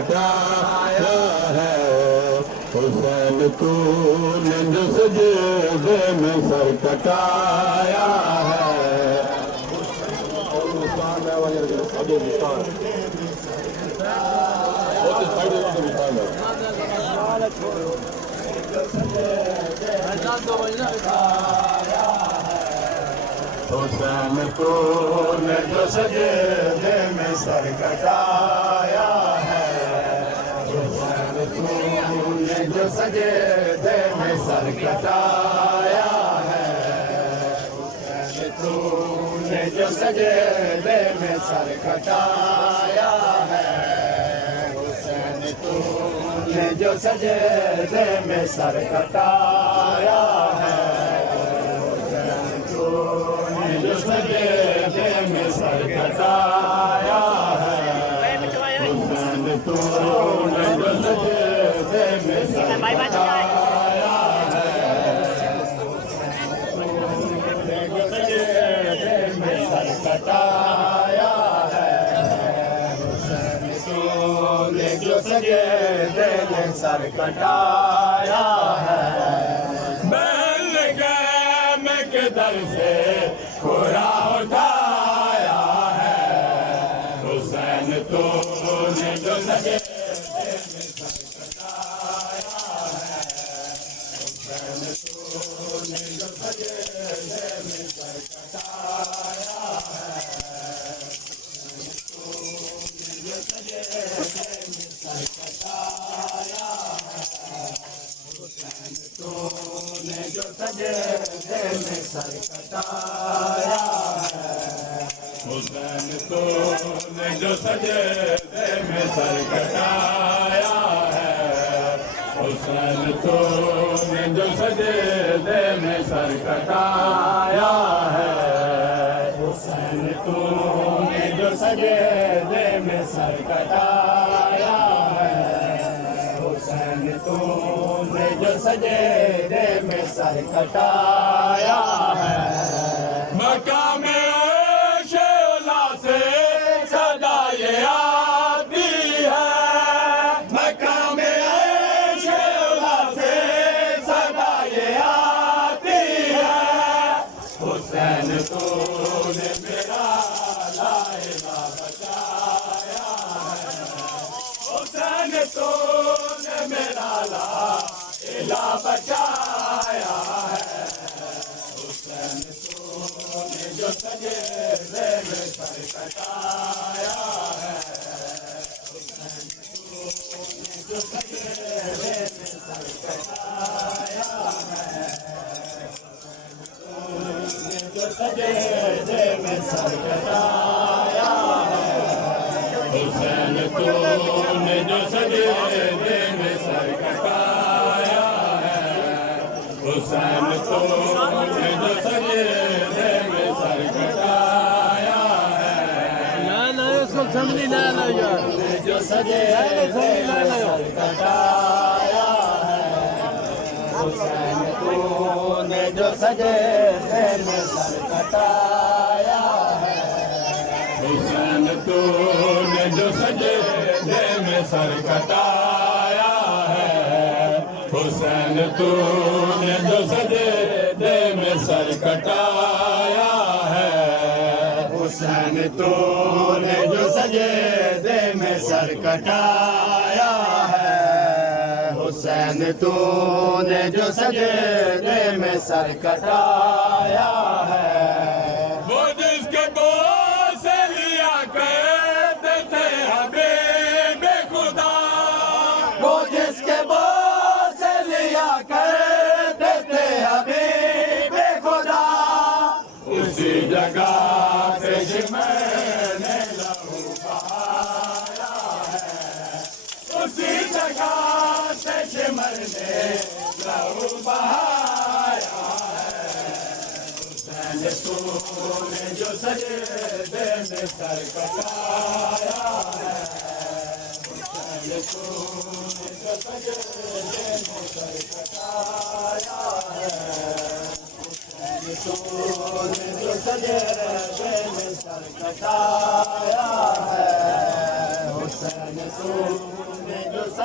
کٹایا ہے حسین تو نے جو سجدے میں سر کٹایا ہے حسین تو نے جو سجدے میں سر کٹایا ہے حسین تو نے جو سجدے میں سر کٹایا ہے حسین تو نے جو سجدے میں سر کٹایا ہے حسین تو نے جو سجدے میں سر کٹایا ہے جو سجدے میں سر کٹایا ہے حسین تو نے جو سجدے میں سر کٹایا ہے جو سجدے میں سر کٹایا ہے حسین تو نے جو سجدے میں سر کٹایا ہے در سے پورا اٹھایا ہے حسین تو نے جو سجدے میں سر کٹایا ہے حسین تو نے جو سجدے میں سر کٹایا ہے حسین تو نے جو سجدے میں سر کٹایا ہے حسین تو نے جو سجدے میں سر کٹایا ہے حسین تو نے جو سجدے میں سر کٹایا ہے حسین تو نے جو سجدے میں سر کٹایا ہے حسین تو نے جو سجدے میں سر کٹایا ہے حسین تو نے جو سجدے میں سر کٹایا ہے مقام عرش اولا سے صدا یہ آتی ہے مقام عرش اولا سے صدا یہ آتی ہے حسین تو نے میرا لا الہ بچایا ہے حسین تو نے میرا لا الہ بچایا ہے حسین تو نے جو سجدے میں سر کٹایا ہے حسین تو نے جو سجدے میں سر کٹایا ہے حسین تو نے جو سجدے میں سر کٹایا ہے حسین تو نے جو سجدے میں سر کٹایا حسین تو نے جو سجدے میں سر کٹایا ہے اس کو سمجھی نہ یار جو سجدے میں سر کٹایا ہے حسین تو نے جو سجدے میں سر کٹایا ہے حسین تو نے جو سجدے میں سر کٹایا ہے حسین تو نے جو سجدے میں سر کٹایا ہے حسین تو نے جو سجدے میں سر کٹایا ہے حسین تو نے جو سجدے میں سر کٹایا ہے وہ جس کے بول سے لیا کرتے تھے حبیب خدا وہ جس کے بول سے لیا کرتے تھے حبیب خدا اسی جگہ سے میں نے لہو بہایا ہے اسی جگہ سے سمر نے لہو بہایا ہے حسین تو نے جو سجدے میں سر کٹایا ہے حسین تو نے جو سجدے میں سر کٹایا ہے حسین تو نے جو سجدے میں سر کٹایا ہے حسین تو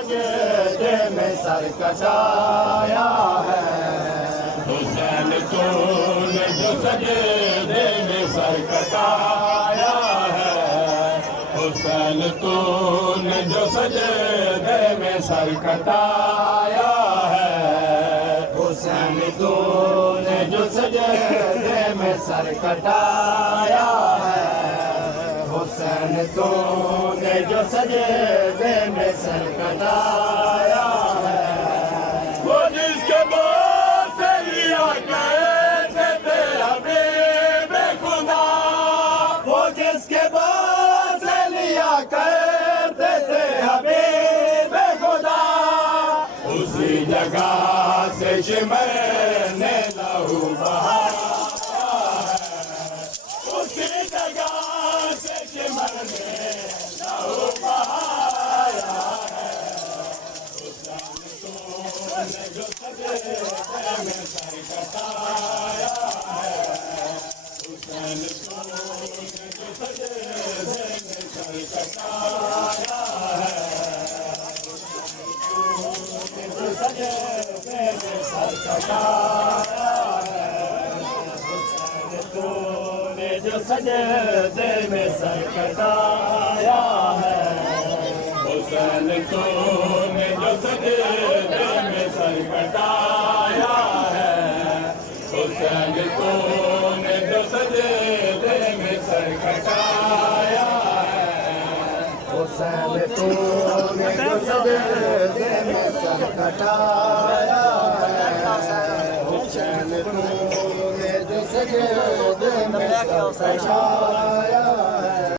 سجدے میں سر کٹایا ہے حسین تو نے جو سجدے میں سر کٹایا ہے حسین تو نے جو سجدے میں سر کٹایا ہے حسین تو نے جو سجدے میں سر کٹایا ہے حسین تو نے جو سجدے میں سر کٹایا ہے وہ جس کے بعد سے لیا کہتے تھے حبیب خدا وہ جس کے بعد سے لیا کرتے تھے حبیب خدا اسی جگہ سے شمر نے لہو بہایا ہے اسی جگہ سے شمر نے لہو بہایا ہے حسین تو نے جو سجدے میں سر کٹایا ہے حسین تو نے جو سجدے میں سر کٹایا ہے جو سجدے میں سر کٹایا ہے حسین تو نے جو سجدے میں سر کٹایا ہے حسین تو نے جو سجدے میں سر کٹایا ہے حسین تو نے جو سجدے میں سر کٹایا ہے حسین تو نے جو سجدے میں سر کٹایا ہے حسین تو نے جو سجدے میں سر کٹایا